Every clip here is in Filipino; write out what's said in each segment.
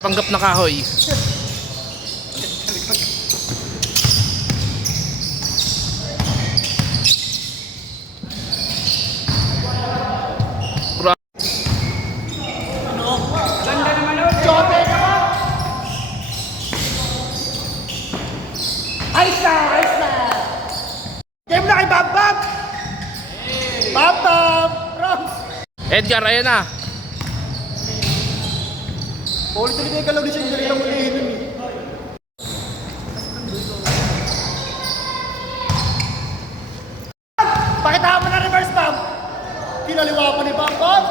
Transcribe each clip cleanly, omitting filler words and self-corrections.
Panggap na kahoy. Ganda naman o. Jote ka ba? Ayos na! Ayos na! Game na kay Bam-Bam! Bam-Bam! Rams! Edgar, ayan na. Ulit-ulit yung galaw ni siya, hindi lang ulihin yun eh. Pakita mo na reverse Bam! Kinaliwa pa ni Bam-Bam!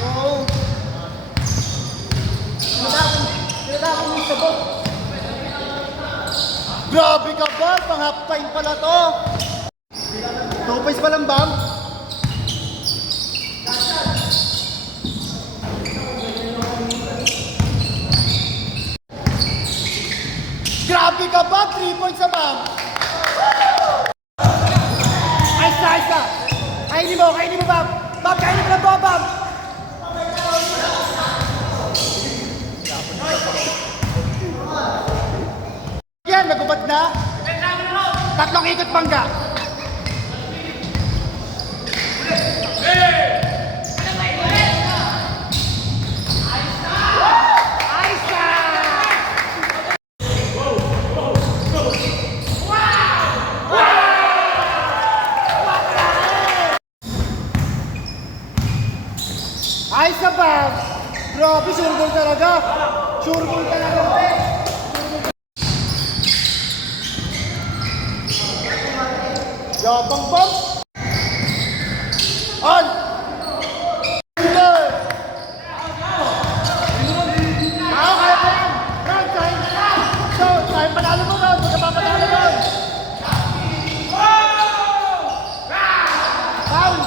Oo. Sinadako mo yung sabot. Grabe ka ba? Pang half time pala to. 2 points pa lang Bam. Grabe ka ba? 3 points na Bam. Ayos na, ayos na. Kainin mo Bam. Bam, kainin mo lang po Bam. Yan, nagubad na. Tatlong ikot bangga. Ayos na! Ayos na Bam! Grabe, sure ball talaga. Sure ball talaga. Yabang Bam! On! Good! Kaya pa yan! Round, kaya na yan! So, kaya panalo mo round, huwag ka papanalo round! Foul!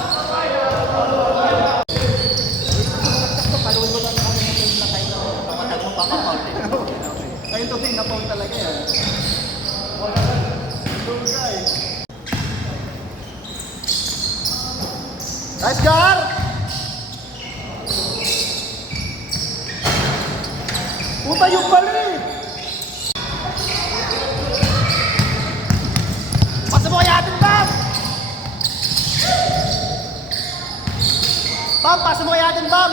Ayun to, na-foul talaga yan. Nice guard! Puta yung bali! Pasa mo kaya atin, Bam! Bam, pasa mo kaya atin, Bam!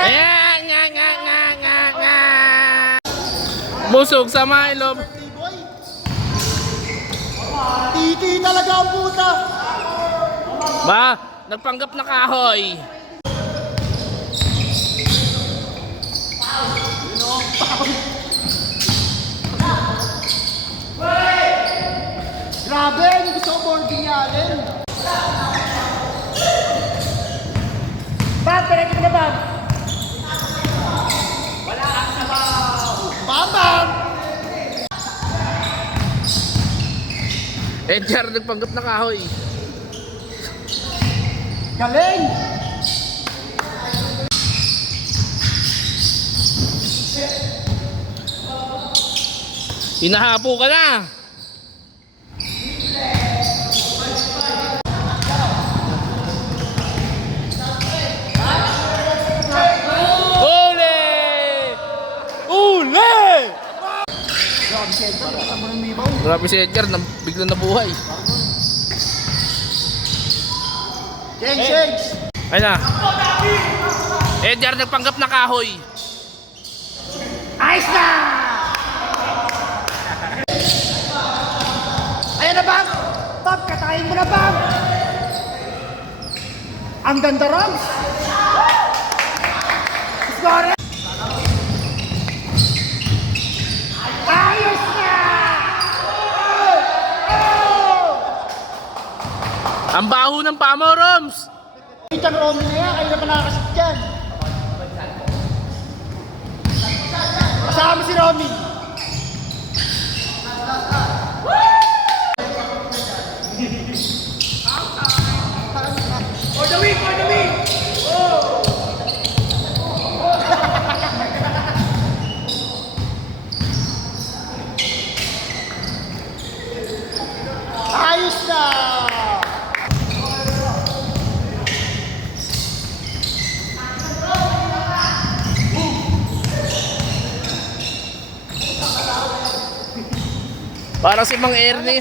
Ayan, nga. Busog sa Milo. Titi talaga ang puta! Ba, nagpanggap na kahoy. Grabe, hindi gusto ko boarding yalin. Bam, pinag mo na Bam. Wala ka sa Bam! Bam! Edgar, nagpanggap na kahoy. Galing! Hinahapo ka na. Uli! Grabe si Edgar, biglang nabuhay. Change! Ayun na. Edgar, nagpanggap na kahoy. Ayos na! Ayan na Bam! Bam, katayin mo na Bam! Ang ganda Rams! Score! Ayos na! Ang baho ng pamo, Roms. Itang Romy na yan, kayo na pa nakakasip dyan. Kasama si Romy. For the week! Oh! Parang si Mang Ernie.